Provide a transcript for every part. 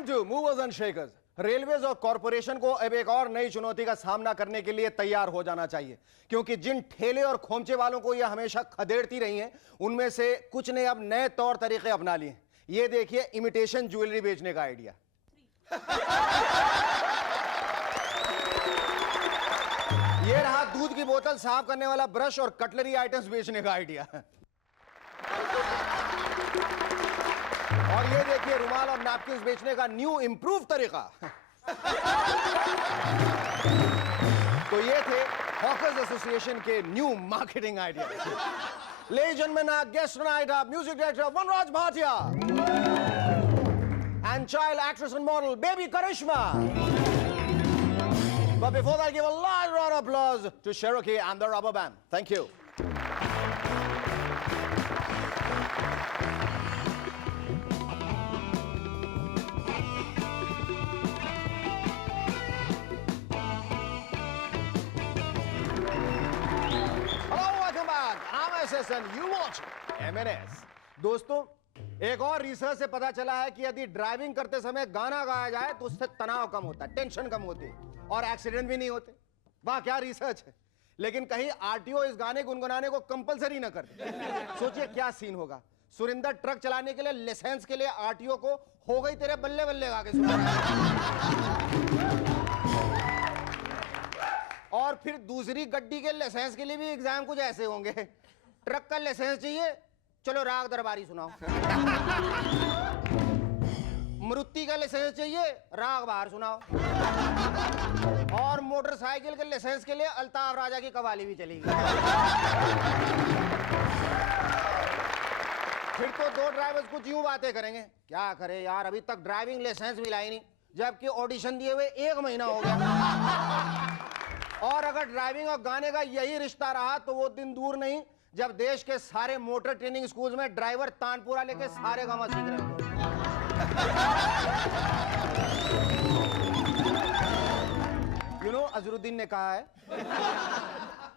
Welcome to Movers and Shakers. Railways और corporation को अब एक और नई चुनौती का सामना करने के लिए तैयार हो जाना चाहिए, क्योंकि जिन ठेले और खोमचे वालों को यह हमेशा खदेड़ती रही हैं, उनमें से कुछ ने अब नए तौर तरीके अपना लिए। ये देखिए इमिटेशन ज्वेलरी बेचने का आइडिया। ये रहा दूध की बोतल साफ करने वाला ब्रश और कटलरी आइटम्स बेचने का आइडिया। और ये देखिए रुमाल और नैपकिन्स बेचने का न्यू इंप्रूव तरीका। तो ये थे हॉकर्स एसोसिएशन के new marketing idea. Ladies and gentlemen, our guest tonight, our music director Vanraj Bhatia and child actress and model Baby Karishma. But before that, give a loud round of applause to Cherokee and the Rubber Band. Thank you. And you watch MNS. दोस्तों, एक और research से पता चला है कि यदि driving करते समय गाना गाया जाए तो उससे तनाव कम होता है, टेंशन कम होती है और एक्सीडेंट भी नहीं होते। वाह क्या रिसर्च है। लेकिन कहीं आरटीओ इस गाने गुनगुनाने को कंपलसरी ना कर दे। सोचिए क्या सीन होगा। सुरिंदर ट्रक चलाने के लिए लाइसेंस के लिए आरटीओ को हो गई तेरे बल्ले बल्ले गा के सुना, और फिर दूसरी गड्डी के लाइसेंस के लिए भी एग्जाम कुछ ऐसे होंगे। ट्रक का लाइसेंस चाहिए, चलो राग दरबारी सुनाओ। मारुति का लाइसेंस चाहिए, राग बाहर सुनाओ। और मोटरसाइकिल के लाइसेंस के लिए अल्ताफ राजा की कवाली भी चलेगी। फिर तो दो ड्राइवर्स कुछ यूं बातें करेंगे, क्या करे यार अभी तक ड्राइविंग लाइसेंस मिला ही नहीं, जबकि ऑडिशन दिए हुए 1 महीना हो गया। और अगर ड्राइविंग और गाने का यही रिश्ता रहा तो वो दिन दूर नहीं जब देश के सारे मोटर ट्रेनिंग स्कूल्स में ड्राइवर तानपुरा लेके सारे गामा सीख रहे होंगे। अजरुद्दीन ने कहा है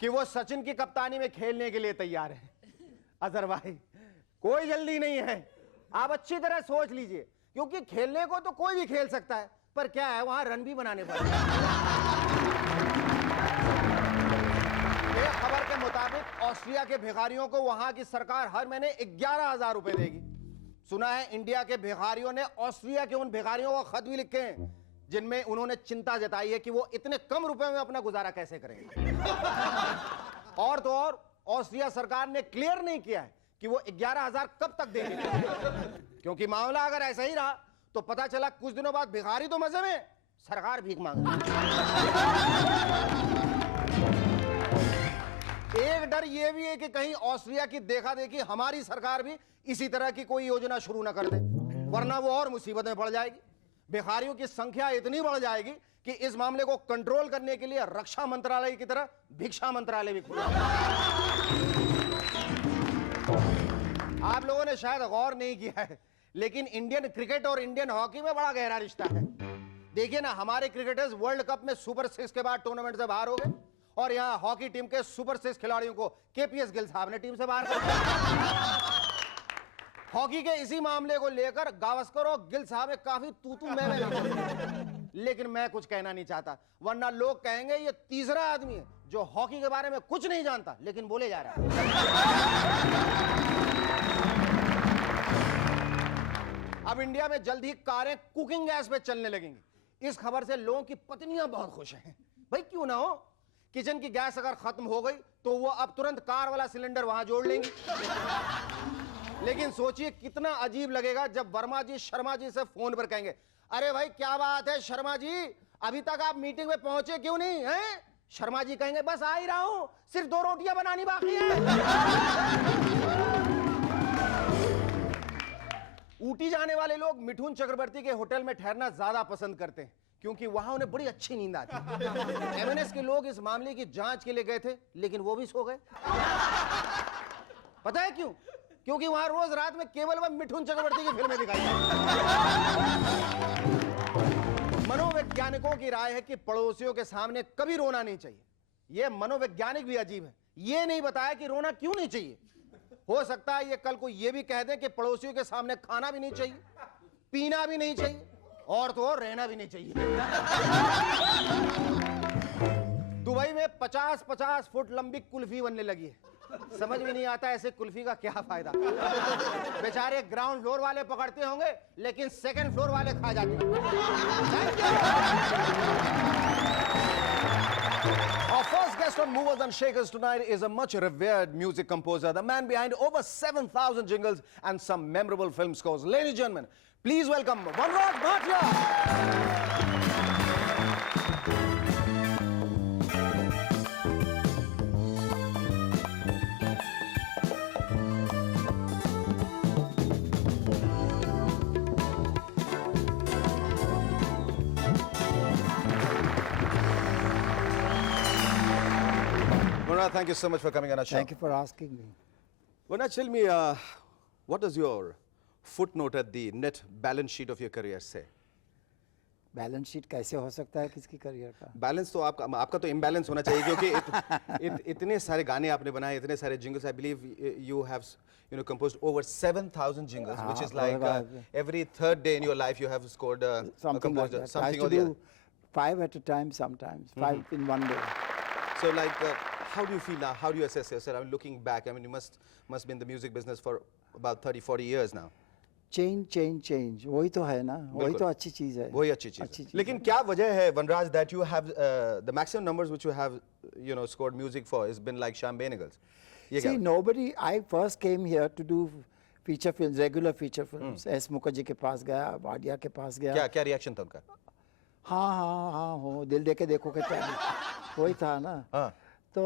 कि वो सचिन की कप्तानी में खेलने के लिए तैयार है। अजहर भाई कोई जल्दी नहीं है, आप अच्छी तरह सोच लीजिए, क्योंकि खेलने को तो कोई भी खेल सकता है, पर क्या है वहां रन भी बनाने पड़ेंगे। एक खबर के मुताबिक ऑस्ट्रिया के भिखारियों को वहां की सरकार हर महीने 11,000 रुपए देगी। सुना है इंडिया के भिखारियों ने ऑस्ट्रिया के उन भिखारियों को खत भी लिखे हैं जिनमें उन्होंने चिंता जताई है कि वो इतने कम रुपए में अपना गुजारा कैसे करेंगे। और तो और ऑस्ट्रिया सरकार ने क्लियर नहीं किया है कि वो 11,000 कब तक देंगे, क्योंकि मामला अगर ऐसा ही रहा तो पता चला कुछ दिनों बाद भिखारी तो मजे में, सरकार भीख मांग रही। एक डर ये भी है कि कहीं ऑस्ट्रिया की देखा देखी हमारी सरकार भी इसी तरह की कोई योजना शुरू ना कर दे, वरना वो और मुसीबत में पड़ जाएगी। भिखारियों की संख्या इतनी बढ़ जाएगी कि इस मामले को कंट्रोल करने के लिए रक्षा मंत्रालय की तरह भिक्षा मंत्रालय भी खुला। आप लोगों ने शायद गौर नहीं किया है, लेकिन इंडियन क्रिकेट और इंडियन हॉकी में बड़ा गहरा रिश्ता है। देखिए ना, हमारे क्रिकेटर्स वर्ल्ड कप में सुपर 6 के बाद टूर्नामेंट से बाहर हो गए, और यहां हॉकी टीम के सुपर 6 खिलाड़ियों को केपीएस गिल साहब ने टीम से बाहर कर दिया। हॉकी के इसी मामले को लेकर गावस्कर और गिल साहब ने काफी तू मैं, लेकिन मैं कुछ कहना नहीं चाहता, वरना लोग कहेंगे ये तीसरा आदमी है जो हॉकी के बारे में कुछ नहीं जानता लेकिन बोले जा रहा है। अब इंडिया में जल्द ही कारें कुकिंग गैस पे चलने लगेंगी। इस खबर से लोगों की पत्नियां बहुत खुश हैं। भाई क्यों ना हो, किचन की गैस अगर खत्म हो गई तो वो अब तुरंत कार वाला सिलेंडर वहां जोड़ लेंगी। लेकिन सोचिए कितना अजीब लगेगा जब वर्मा जी शर्मा जी से फोन पर कहेंगे, अरे भाई क्या बात है शर्मा जी, अभी तक आप मीटिंग में पहुंचे क्यों नहीं हैं? शर्मा जी कहेंगे, बस आ ही रहा हूं, सिर्फ 2 रोटियां बनानी बाकी है। ऊटी जाने वाले लोग मिठुन चक्रवर्ती के होटल में ठहरना ज्यादा पसंद करते हैं, क्योंकि वहां उन्हें बड़ी अच्छी नींद आती है। एमएनएस के लोग इस मामले की जांच के लिए गए थे, लेकिन वो भी सो गए। पता है क्यों? क्योंकि वहां रोज रात में केवल वह मिठुन चक्रवर्ती की फिल्में दिखाई जाती। मनोवैज्ञानिकों की राय है कि पड़ोसियों के सामने कभी रोना नहीं चाहिए। यह मनोवैज्ञानिक भी अजीब है, यह नहीं बताया कि रोना क्यों नहीं चाहिए। हो सकता है ये कल को यह भी कह दें कि पड़ोसियों के सामने खाना भी नहीं चाहिए, पीना भी नहीं चाहिए, और तो और रहना भी नहीं चाहिए। दुबई में 50-50 फुट लंबी कुल्फी बनने लगी है। समझ में नहीं आता ऐसे कुल्फी का क्या फायदा। बेचारे ग्राउंड फ्लोर वाले पकड़ते होंगे लेकिन सेकंड फ्लोर वाले खा जाते हैं। Our first guest on Movers and Shakers tonight is a much revered music composer, the man behind over 7,000 jingles and some memorable film scores. Ladies and gentlemen, please welcome Vanraj Bhatia. Vanraj, thank you so much for coming on our show. Thank you for asking me. Vanraj, tell me, what does your footnote at the net balance sheet of your career say? Balance sheet कैसे हो सकता है किसकी career का? Balance तो आपका तो imbalance होना चाहिए क्योंकि इतने सारे गाने आपने बनाए, इतने सारे jingles. I believe you have composed over 7,000 jingles, which is like every third day in your life you have scored Something like that. something I or used to the other. do 5 at a time sometimes, 5 in one day. So like, how do you feel now? How do you assess yourself? I mean, looking back, I mean, you must be in the music business for about 30-40 years now. Change. वही तो है ना, वही तो अच्छी चीज है. वही अच्छी चीज है. लेकिन क्या वजह है, Vanraj, that you have the maximum numbers which you have, scored music for has been like Shyam Benegals? See, nobody. I first came here to do feature films, regular feature films. S. Mukherjee के पास गया, वाडिया के पास गया. क्या reaction था उनका? हाँ हो, दिल दे के देखो के क्या वही था ना. तो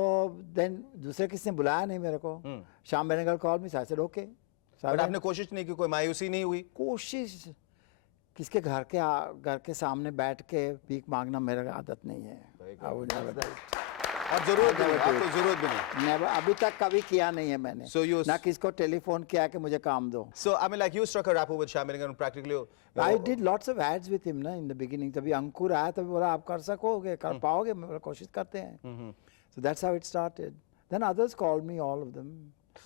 देन दूसरे किसने बुलाया नहीं मेरे को. Shyam Benegal call me, I said okay. But आपने कोशिश नहीं की, कोई मायूसी नहीं हुई? कोशिश किसके घर के सामने बैठ के भीख मांगना मेरा आदत नहीं है. और जरूरत भी नहीं. नेवर, अभी तक कभी किया नहीं है मैंने. ना किसको टेलीफोन किया कि मुझे काम दो. So I mean, like, you struck a rapport with Shyam Benegal practically. I did lots of ads with him ना in the beginning. तभी अंकुर आया, तभी बोला आप कर सकोगे, कर पाओगे, मैं कोशिश करते हैं. So that's how it started. Then others called me, all of them.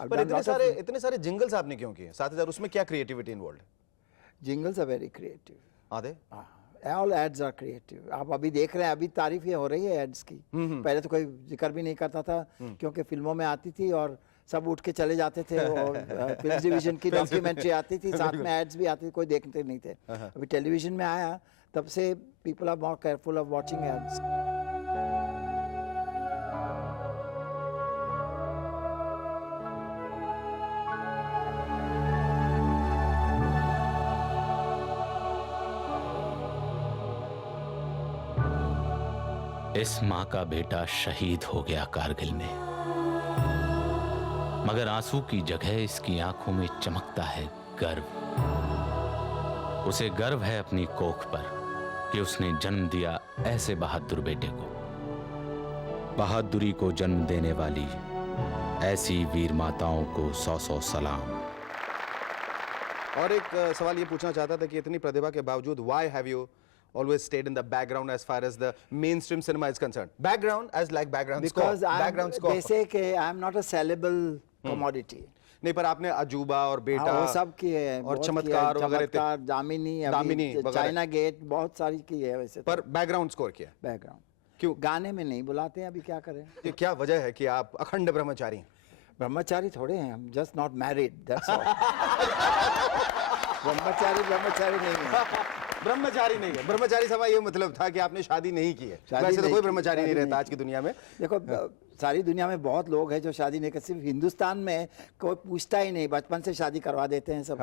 पर इतने सारे जिंगल्स आपने क्यों किए? साथ ही साथ उसमें क्या क्रिएटिविटी इन्वॉल्व है? Jingles are very creative. Are they? All ads are creative. आप अभी देख रहे हैं, अभी तारीफ ये हो रही है एड्स की. पहले तो कोई जिक्र भी नहीं करता था क्योंकि फिल्मों में आती थी और सब उठ के चले जाते थे. और फिल्म डिवीजन की डॉक्यूमेंट्री आती थी, साथ में एड्स भी आती थी, कोई देखते नहीं थे. अभी टेलीविजन में आया तब से people are more careful of watching ads. इस माँ का बेटा शहीद हो गया कारगिल में, मगर आंसू की जगह इसकी आंखों में चमकता है गर्व. उसे गर्व है अपनी कोख पर कि उसने जन्म दिया ऐसे बहादुर बेटे को. बहादुरी को जन्म देने वाली ऐसी वीर माताओं को 100 सलाम. और एक सवाल ये पूछना चाहता था कि इतनी प्रतिभा के बावजूद why have you always stayed in the background as far as the mainstream cinema is concerned? Background as like background because score. Background score. They say कि I am not a sellable commodity. नहीं, पर आपने अजूबा और बेटा वो सब किए हैं, और चमत्कार वगैरह, दामिनी, चाइना गेट, बहुत सारी की है वैसे. पर बैकग्राउंड स्कोर किया. बैकग्राउंड क्यों? गाने में नहीं बुलाते हैं, अभी क्या करें. ये क्या वजह है कि आप अखंड ब्रह्मचारी हैं? ब्रह्मचारी थोड़े हैं हम, just not married, that's all. ब्रह्मचारी नहीं है. ब्रह्मचारी नहीं है. ब्रह्मचारी सभा ये मतलब था कि आपने शादी नहीं की है. वैसे तो कोई ब्रह्मचारी नहीं रहता आज की दुनिया में. देखो, सारी दुनिया में बहुत लोग हैं जो शादी नहीं करते. सिर्फ हिंदुस्तान में कोई पूछता ही नहीं, बचपन से शादी करवा देते हैं सब.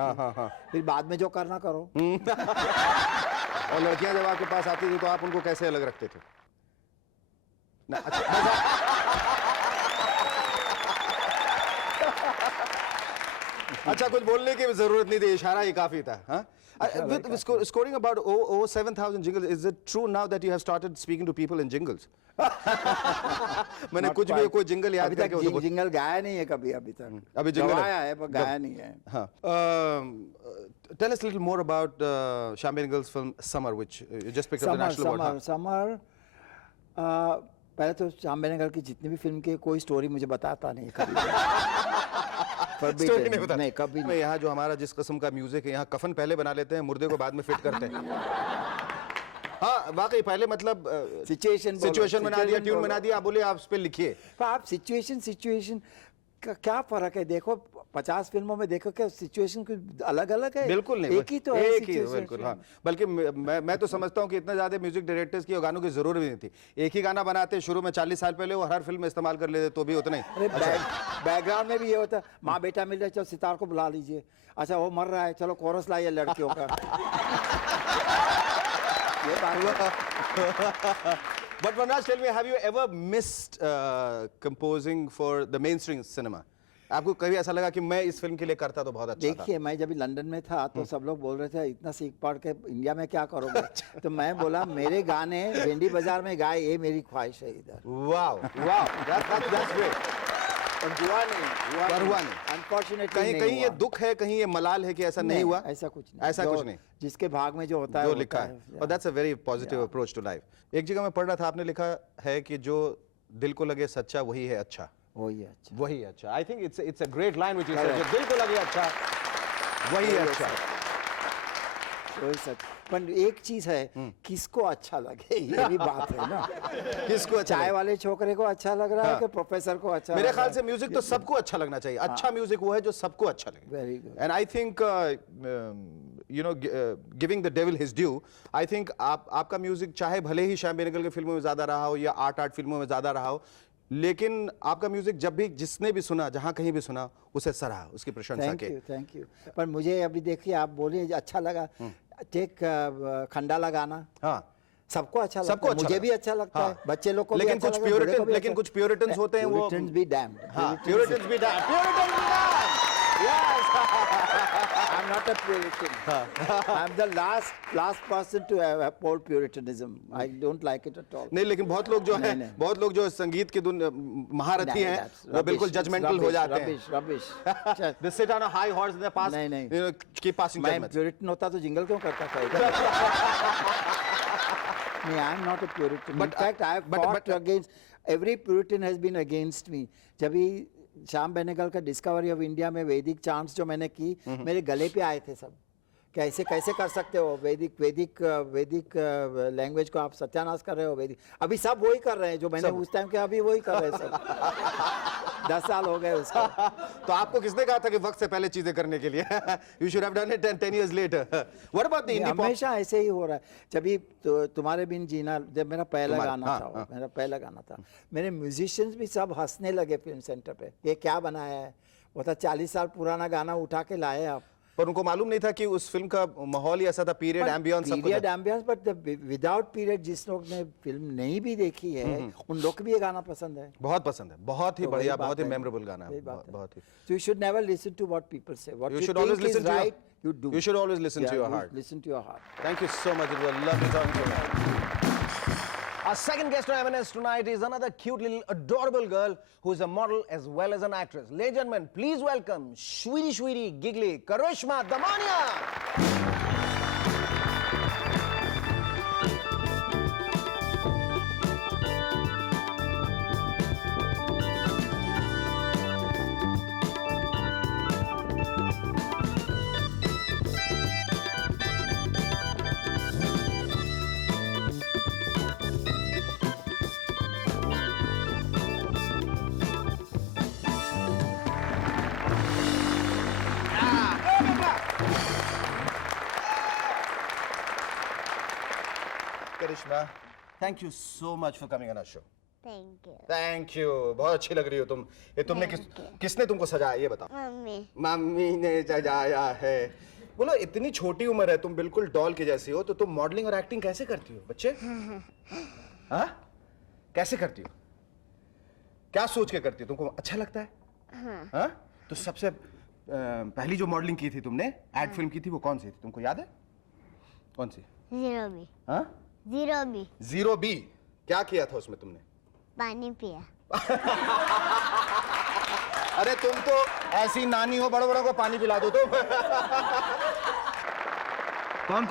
फिर बाद में जो करना करो. और लड़कियां जब आपके पास आती थी तो आप उनको कैसे अलग रखते थे? ना, अच्छा, कुछ बोलने की जरूरत नहीं थी, इशारा ही काफी था. हाँ, with scoring about over 7,000 jingles, is it true now that you have started speaking to people in jingles? मैंने कुछ भी कोई जिंगल याद करके अभी तक जिंगल गाया नहीं है कभी. अभी तक अभी जिंगल गाया है पर गाया नहीं है. हाँ. Tell us a little more about Shyam Benegal's film Samar, which you just picked up the national award. Samar. पहले तो श्याम बेनेगल की जितनी भी फिल्म की कोई स्टोरी मुझे बताता नहीं कभी. Forbidden, स्टोरी नहीं बता नहीं, कभी नहीं। यहाँ जो हमारा जिस किस्म का म्यूजिक है, यहाँ कफन पहले बना लेते हैं, मुर्दे को बाद में फिट करते हैं। हाँ वाकई पहले मतलब सिचुएशन बना दिया, ट्यून बना दिया, आप बोले आप उस पे लिखिए। पर आप सिचुएशन का क्या फर्क है? देखो 50 फिल्मों में देखो क्या सिचुएशन कुछ अलग अलग है? बिल्कुल नहीं, एक ही तो है एक ही, बिल्कुल हाँ। बल्कि मैं तो समझता हूँ कि इतना ज्यादा म्यूजिक डायरेक्टर्स की गानों की जरूरत भी नहीं थी। एक ही गाना बनाते शुरू में 40 साल पहले, वो हर फिल्म में इस्तेमाल कर लेते तो भी उतना ही। अरे बैकग्राउंड में भी ये होता, माँ बेटा मिल रहे, चलो सितार को बुला लीजिए, अच्छा वो मर रहा है, चलो कोरस लाइए लड़कियों का। ये बात। But Vanraj, tell me, have you ever missed composing for the mainstream cinema? आपको कभी ऐसा लगा कि मैं इस फिल्म के लिए करता तो बहुत अच्छा था? देखिए मैं जब लंदन में था तो सब लोग बोल रहे थे इतना सीख पढ़ के इंडिया में क्या करोगे? तो मैं बोला मेरे गाने भेंडी बाजार में गाए, ये मेरी ख्वाहिश है इधर। Wow wow, that's great। और हुआ नहीं, अनफॉर्चुनेटली कहीं ये दुख है, कहीं ये मलाल है कि ऐसा नहीं हुआ? ऐसा कुछ नहीं, ऐसा कुछ नहीं, जिसके भाग में जो होता है जो लिखा है। और that's a very positive approach to life. एक जगह मैं पढ़ रहा था, आपने लिखा है कि जो दिल को लगे सच्चा वही है अच्छा। वही है अच्छा, वही अच्छा। I think it's a great line which you said, जो दिल को लगे अच्छा वही है अच्छा। वही सच। पर एक चीज है, किसको अच्छा लगे ये भी बात है ना। किसको अच्छा चाय वाले छोकरे को अच्छा लग रहा है कि प्रोफेसर को अच्छा? मेरे ख्याल से म्यूजिक तो सबको अच्छा लगना चाहिए। अच्छा म्यूजिक वो है जो सबको अच्छा लगे। Very good. And I think you know giving the devil his due, I think आपका म्यूजिक चाहे भले ही श्याम बेनेगल की फिल्मों में ज्यादा रहा हो या आर्ट फिल्मों में ज्यादा रहा हो, लेकिन आपका म्यूजिक जब भी जिसने भी सुना, जहां कहीं भी सुना, उसे सराहा, उसकी प्रशंसा की। Thank you. पर मुझे अभी देखिए आप बोले अच्छा लगा, टेक खंडाला गाना, हाँ सबको अच्छा लगता सबको है, अच्छा मुझे लगता भी अच्छा लगता है, बच्चे लोग को भी लेकिन अच्छा कुछ लगता है, बूढ़े को प्योरिटन भी लेकिन अच्छा कुछ प्योरिटन्स होते हैं, वो Puritans be damned. हाँ प्योरिटन्स भी dam, yes I'm not a Puritan. I'm the last person to have uphold Puritanism. I don't like it at all. नहीं, लेकिन बहुत लोग जो हैं, बहुत लोग जो संगीत की महारथी हैं, वो बिल्कुल जजमेंटल हो जाते हैं। Rubbish. They sit on a high horse and they pass, नहीं। you know, keep passing मैं judgments. Puritan होता तो जिंगल क्यों करता था? नहीं, I'm not a Puritan. In fact, I have fought against, every Puritan has been against me. जब भी श्याम बेनेगल का डिस्कवरी ऑफ इंडिया में वैदिक चांट्स जो मैंने की, मेरे गले पे आए थे सब, कैसे कर सकते हो वैदिक लैंग्वेज को आप सत्यानाश कर रहे हो? वैदिक अभी सब वही कर रहे हैं जो मैंने उस टाइम के, अभी वही कर रहे हैं सब। 10 साल हो गए उसको। तो आपको किसने कहा था कि वक्त से पहले चीजें करने के लिए? You should have done it 10 years later. What about the indie pop? हमेशा ऐसे ही हो रहा है। जब भी तुम्हारे बिन जीना, जब मेरा पहला गाना था, मेरा पहला गाना था, मेरे म्यूजिशियंस भी सब हंसने लगे फिल्म सेंटर पे, ये क्या बनाया है? वो था 40 साल पुराना गाना उठा के लाए आप। पर उनको मालूम नहीं था कि उस फिल्म का माहौल ही ऐसा था, पीरियड एम्बियंस सब कुछ। Period ambience, but without period जिस लोग ने फिल्म नहीं भी देखी है, उन लोग को भी ये गाना पसंद है। बहुत पसंद है, बहुत ही बढ़िया, बहुत ही मेमोरेबल गाना है, बहुत ही। So you should never listen to what people say. What You you should always think listen is to right, you do. You should always listen to your heart. Listen to your heart. Thank you so much. It was lovely talking to you. Our second guest on M&S tonight is another cute little adorable girl who is a model as well as an actress. Ladies and gentlemen, please welcome sweetie, giggly Karishma Damania. Karishma, thank you so much for coming on our show. Thank you. Thank you. बहुत अच्छी लग रही हो तुम। ये तुमने किसने तुमको सजाया ये बताओ? मम्मी। मम्मी ने सजाया है। बोलो, इतनी छोटी उम्र है, तुम बिल्कुल डॉल की जैसी हो, तो तुम मॉडलिंग और एक्टिंग कैसे करती हो बच्चे? हाँ? कैसे करती हो? क्या सोच के करती हो? तुमको अच्छा लगता है? हाँ? तो सबसे पहली जो मॉडलिंग की थी तुमने, एड फिल्म की थी, वो कौन सी थी? तुमको याद है? कौन सी? Zero B. हाँ? Zero B. Zero B. क्या किया था उसमें तुमने? पानी पिया। अरे तुम तो ऐसी नानी हो, बड़ों को पानी पिला दो तुम। कौन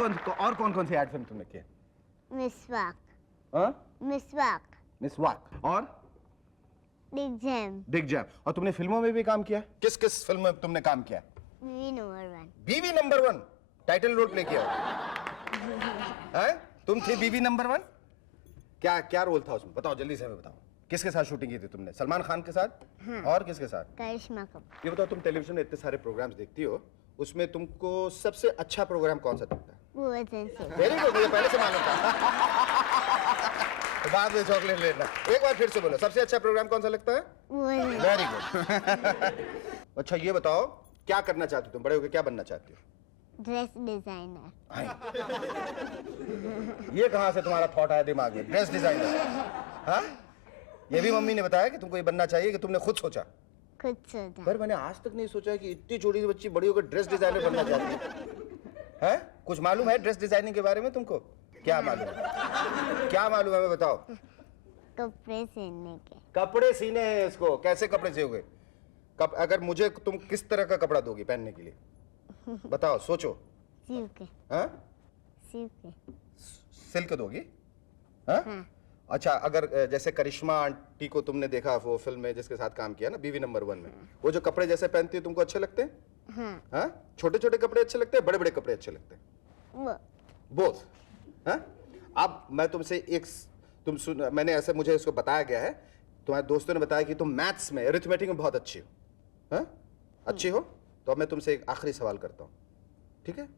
कौन सी एड फिल्म तुमने की? मिसवाक। हाँ? मिसवाक। मिसवाक। और बिग जैम बिग जैम। और तुमने फिल्मों में भी काम किया है? किस किस फिल्म में तुमने काम किया? बीवी नंबर 1 बीवी नंबर 1 टाइटल रोल प्ले किया है? तुम थी बीवी नंबर 1? क्या क्या रोल था उसमें, बताओ जल्दी से हमें बताओ। किसके साथ शूटिंग की थी तुमने? सलमान खान के साथ? हाँ। और किसके साथ? करिश्मा कपूर ये बताओ, तुम टेलीविजन में इतने सारे प्रोग्राम्स देखती हो, उसमें तुमको सबसे अच्छा प्रोग्राम कौन सा लगता है? वो वजन से वेरी गुड, मुझे पहले से मालूम था। बाद में चॉकलेट लेना। एक बार फिर से बोलो, सबसे अच्छा प्रोग्राम कौन सा लगता है? वो वजन वेरी गुड। अच्छा ये बताओ, क्या करना चाहती हो तुम, बड़े होकर क्या बनना चाहती हो? ड्रेस डिजाइनर ये कहाँ से तुम्हारा थॉट आया दिमाग में, ड्रेस डिजाइनर? हाँ, ये भी मम्मी ने बताया कि तुमको ये बनना चाहिए, कि तुमने खुद सोचा? खुद सोचा पर मैंने आज तक नहीं सोचा कि इतनी छोटी सी बच्ची बड़ी होकर ड्रेस डिजाइनर बनना चाहती है। हैं? कुछ मालूम है ड्रेस डिजाइनिंग के बारे में तुमको? क्या मालूम है? क्या मालूम है, हमें बताओ। कपड़े सिलने के कपड़े सीने हैं इसको। कैसे कपड़े सिलोगे? अगर मुझे तुम किस तरह का कपड़ा दोगी पहनने के लिए, बताओ, सोचो। सीव के हाँ? सीव के सिल्क दोगी? हाँ? हाँ। अच्छा, अगर जैसे करिश्मा आंटी को तुमने देखा वो फिल्म में जिसके साथ काम किया ना, बीवी नंबर 1 में, वो जो कपड़े जैसे पहनती है तुमको अच्छे लगते हैं? हाँ हाँ? छोटे छोटे कपड़े अच्छे लगते हैं, बड़े बड़े कपड़े अच्छे लगते हैं? वो बोथ। हाँ? अब मैं तुमसे मैंने ऐसे, मुझे इसको बताया गया है, तुम्हारे दोस्तों ने बताया कि तुम मैथ्स में, अरिथमेटिक में बहुत अच्छी हो। हाँ? अच्छी हो? तो अब मैं तुमसे एक आखिरी सवाल करता हूँ, ठीक है?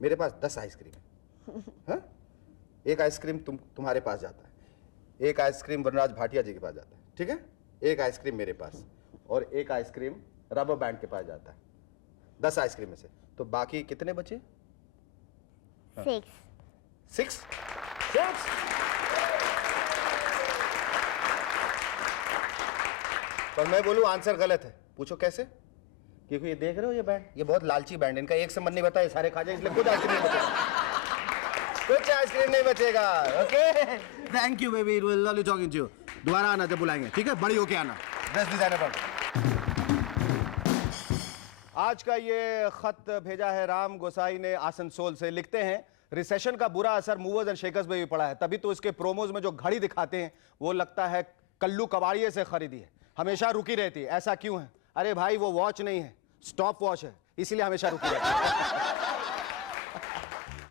मेरे पास 10 आइसक्रीम है। हाँ? एक आइसक्रीम तुम्हारे पास जाता है, एक आइसक्रीम वनराज भाटिया जी के पास जाता है, ठीक है? एक आइसक्रीम मेरे पास, और एक आइसक्रीम रबर बैंड के पास जाता है। 10 आइसक्रीम में से तो बाकी कितने बचे? 6 पर मैं बोलूं आंसर गलत है। पूछो कैसे? क्योंकि ये देख रहे हो, ये बैंड, ये बहुत लालची बैंड है, इनका एक से मन नहीं बता, ये सारे खा जाए, इसलिए कुछ आइसक्रीम नहीं बचेगा। कुछ आइसक्रीम नहीं बचेगा। Okay, thank you baby, it was lovely talking to you. दोबारा आना जब बुलाएंगे, ठीक है? बड़ी होके आना, ड्रेस डिजाइनर बन। आज का ये खत भेजा है राम गोसाई ने आसनसोल से। लिखते हैं, रिसेशन का बुरा असर मूवर्स एंड शेकर्स में भी पड़ा है, तभी तो इसके प्रोमोज में जो घड़ी दिखाते हैं वो लगता है कल्लू कबाड़िए से खरीदी है, हमेशा रुकी रहती है। ऐसा क्यों है? अरे भाई, वो वॉच नहीं है, स्टॉप वॉच है, इसीलिए हमेशा रुकी रहती है।